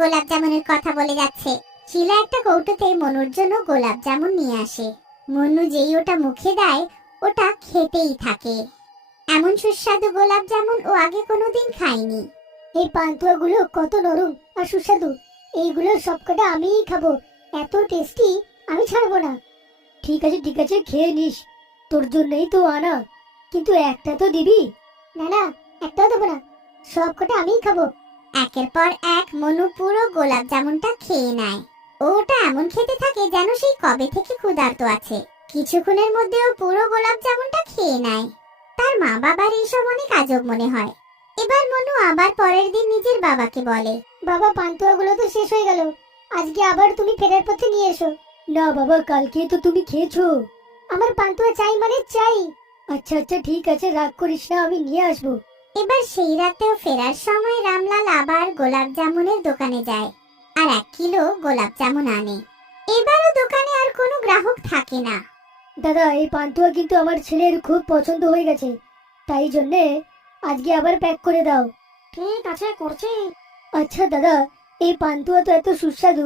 গোলাপ জামুনের কথা বলে যাচ্ছে। শিলা একটা কৌটোতে মনুর জন্য গোলাপ জামুন নিয়ে আসে। মনু যেই ওটা মুখে দেয় ওটা খেতেই থাকে। এমন সুস্বাদু গোলাপ জামুন ও আগে কোনোদিন খায়নি। এই পান্তুয়াগুলো কত নরম আর সুস্বাদু, এইগুলো সবকটা আমিই খাবো, এত টেস্টি, আমি ছাড়বো না। ঠিক আছে খেয়ে নিস, তোর জন্যই তো আনা, কিন্তু একটা তো দিবি। না না, একটাও দেবো না, সবকটা আমিই খাবো। একের পর এক মনু পুরো গোলাপ জামুনটা খেয়ে নেয়। ওটা এমন খেতে থাকে যেন সেই কবে থেকে ক্ষুধার্ত আছে। কিছুক্ষণের মধ্যেও পুরো গোলাপ জামুনটা খেয়ে নেয়। তার মা বাবার এইসব অনেক আজব মনে হয়। এবার মনু আবার পরের দিন নিজের বাবাকে বলে, বাবা, পান্তুয়াগুলো তো শেষ হয়ে গেল, আজকে আবার তুমি ফেরার পথে নিয়ে এসো। না বাবা, কালকে তো তুমি খেয়েছো। আমার পান্তুয়া চাই মানে চাই। আচ্ছা ঠিক আছে, রাগ করিস না, আমি নিয়ে আসবো। এবার সেই রাতেও ফেরার সময় রামলাল আবার গোলাপ জামুনের দোকানে যায় আর 1 কিলো গোলাপ জামুন আনে। এবারও দোকানে আর কোনো গ্রাহক থাকে না। দাদা, এই পান্তুয়া কিন্তু আমার ছেলের খুব পছন্দ হয়ে গেছে, তাই জন্যে আজকে আবার প্যাক করে দাও। ঠিক আছে, করছি। আচ্ছা দাদা, এই পান্তুয়া তো এত সুস্বাদু,